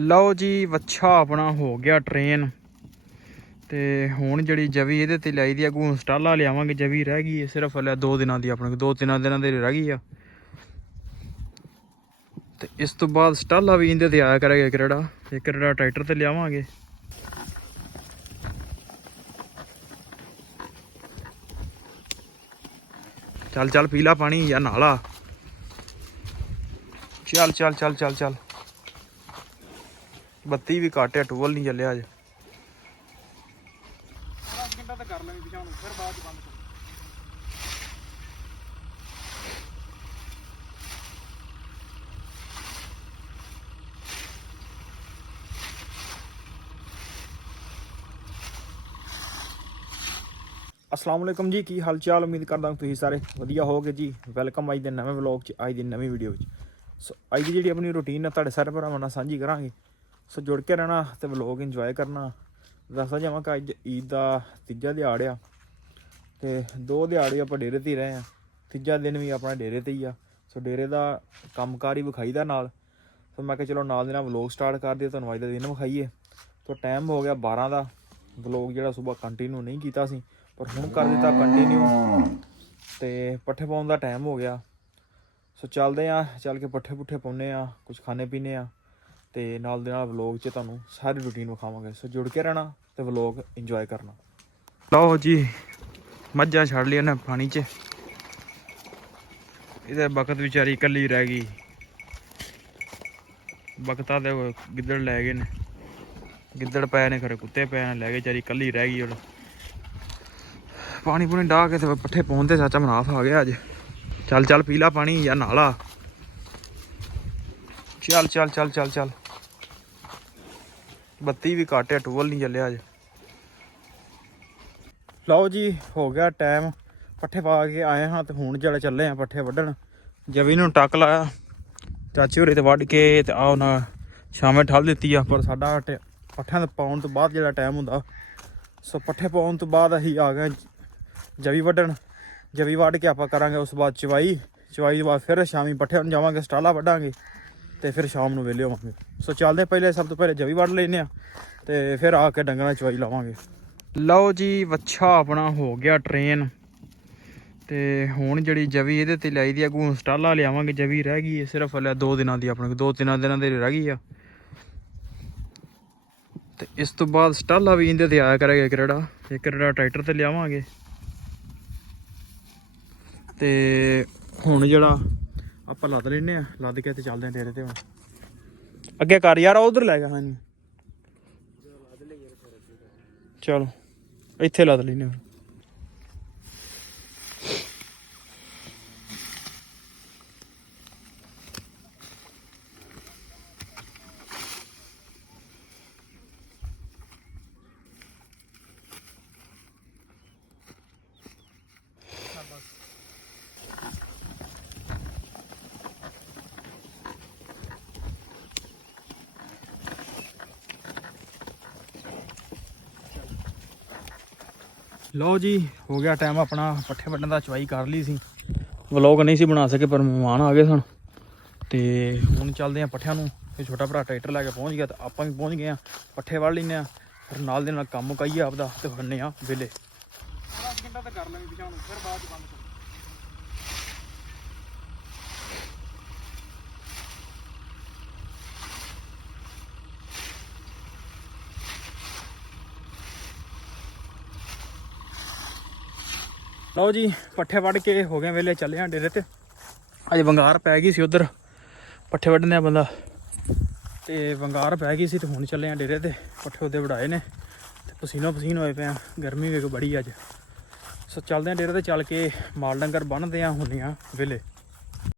ਲਓ ਜੀ ਵੱਛਾ ਆਪਣਾ ਹੋ ਗਿਆ ਟ੍ਰੇਨ ਤੇ ਹੁਣ ਜਿਹੜੀ ਜਵੀ ਇਹਦੇ ਤੇ ਲਾਈ ਦੀ ਆ ਗੂੰ ਸਟਾਲਾ ਲਿਆਵਾਂਗੇ। ਜਵੀ ਰਹਿ ਗਈ ਹੈ ਸਿਰਫ ਲੈ 2 ਦਿਨਾਂ ਦੀ, ਆਪਣੇ 2-3 ਦਿਨਾਂ ਦੀ ਰਹਿ ਗਈ ਆ ਤੇ ਇਸ ਤੋਂ ਬਾਅਦ ਸਟਾਲਾ ਵੀ ਇਹਦੇ ਤੇ ਆਇਆ ਕਰੇਗਾ। ਇੱਕ ਰੇੜਾ ਟਰੈਕਟਰ ਤੇ ਲਿਆਵਾਂਗੇ। ਚੱਲ ਚੱਲ ਪੀਲਾ ਪਾਣੀ ਜਾਂ ਨਾਲਾ। ਚੱਲ ਚੱਲ ਚੱਲ ਚੱਲ ਚੱਲ। ਬੱਤੀ ਵੀ ਘੱਟ ਆ, ਟੂਬਲ ਨਹੀਂ ਚੱਲਿਆ ਅੱਜ। ਕਰ ਲਾਂਗੇ ਪਿਛਾਂ ਨੂੰ, ਫਿਰ ਬਾਅਦ ਚ ਬੰਦ ਕਰ। अस्सलाम वालेकुम जी, की हाल चाल। उम्मीद करदा तुसीं सारे वधिया होगे जी। वैलकम अज दे नवें व्लॉग च, अज दी नवीं वीडियो सो अज दी जिहड़ी अपनी रूटीन है तुहाडे सारे भरावां नाल सांझी करांगे। सो जुड़ के रहना ते व्लॉग इंजॉय करना। दसदा जावां कि अज ईद दा तीजा दिहाड़ आ ते 2 दिहाड़े आपां डेरे ते ही रहे हैं। तीजा दिन भी अपना डेरे ते ही आ। सो डेरे दा कम्मकार ही विखाईदा नाल। सो मैं चलो नाल दे नाल व्लॉग स्टार्ट कर दिए, तुहानूं अज दा दिन विखाईए। तो टाइम हो गया 12 दा। व्लॉग जिहड़ा सुबह कंटिन्यू नहीं कीता सी पर हुण कर दिता कंटिन्यू ते पट्ठे पाउण दा टाइम हो गया। सो चलदे आ, चल के पट्ठे पुट्ठे पाउने आ, कुछ खाने पीने आ ते नाल दे नाल व्लॉग च तुहानूं सारी रूटीन विखावांगे। सो जुड़ के रहना ते व्लॉग इंजॉय करना। लो जी मझां छड़ लिया ने पानी च। इहदे बकत बेचारी कल्ली रह गई। बकता ते गिद्दड़ लै गए ने, गिद्दड़ पै ने खरे कुत्ते पै ने, लै गए बेचारी कल्ली रह गई। पानी पूनी डाह के पट्ठे पौंदे चाचा मनाफ आ गया अज। चल चल पीला पानी या नाला। चल चल चल चल चल। बत्ती भी घट है, टूबल नहीं चलिया अज। लो जी हो गया टाइम, पट्ठे पा के आए हाँ तो हुण जेह्ड़े चले हैं पट्ठे वड्ढण। जवी नूं टक लाया चाची होरें ते वड्ढ के ते आ उन्हां शामें ठल दित्ती आ। पर साडा पट्ठियां दे पाउण तो बाद जेह्ड़ा टाइम हुंदा, सो पट्ठे पाउण तो बाद असीं आ गए जवी वड्ढण। जवी वड्ढ के आपां करांगे उस बाद चवाई तो बाद फिर शामी पट्ठे जावांगे, स्टाला वड्ढांगे ते फिर शाम नूं वेले होवांगे। सो चलदे पहले सब तो पहले जवी वड्ढ लैने आ ते फिर आके डंगरां चवाई लावांगे। लो जी ਵੱਛਾ अपना हो गया ट्रेन ते हुण जिहड़ी जवी इहदे ते लाई दी अगों स्टाला लियावांगे। जवी रह गई है सिर्फ हल्ले 2 दिनां दी, अपने 2-3 दिनां दी रह गई आ ते इस तो बाद स्टाला भी इहदे ते आया करेगा। एक रेड़ा ट्रैक्टर ते लियावांगे ते हुण जिहड़ा आपां लद लैने आ, लद के ते चलदे आ डेरे ते। हुण अग्गे कर यार, उधर लै गया सानूं। चलो इत्थे लद लैने आ। लो जी हो गया टाइम अपना पट्ठे वड्ढण दा। चवाई कर ली सी, व्लॉग नहीं सी बना सके पर मेहमान आ गए सन ते हुण चलदे आ पट्ठियां नूं। फिर छोटा भरा ट्रैक्टर लैके पहुँच गया तो आपां भी पहुँच गए। पट्ठे वड्ढ लैने आ फिर नाल दे नाल कम्म मुकाइए आपदा ते होने आ वेले। 10 मिंटां ते कर लांगे पिछां नूं, फिर बाद च बंद कर। लो जी पट्ठे वड्ढ के हो गए वेले, चले हाँ डेरे ते। अज वंगार पै गई सी, उधर पट्ठे वड्ढने बंदा ते वंगार पै गई सी। तो हुण चले हाँ डेरे ते, पट्ठे उहदे वढाए ने ते पसीनो पसीन होए पे हैं, गर्मी भी बड़ी अज। सो चलदे हैं डेरे ते, चल के माल डंगर बन्नदे हैं, हुंदे आ वेले।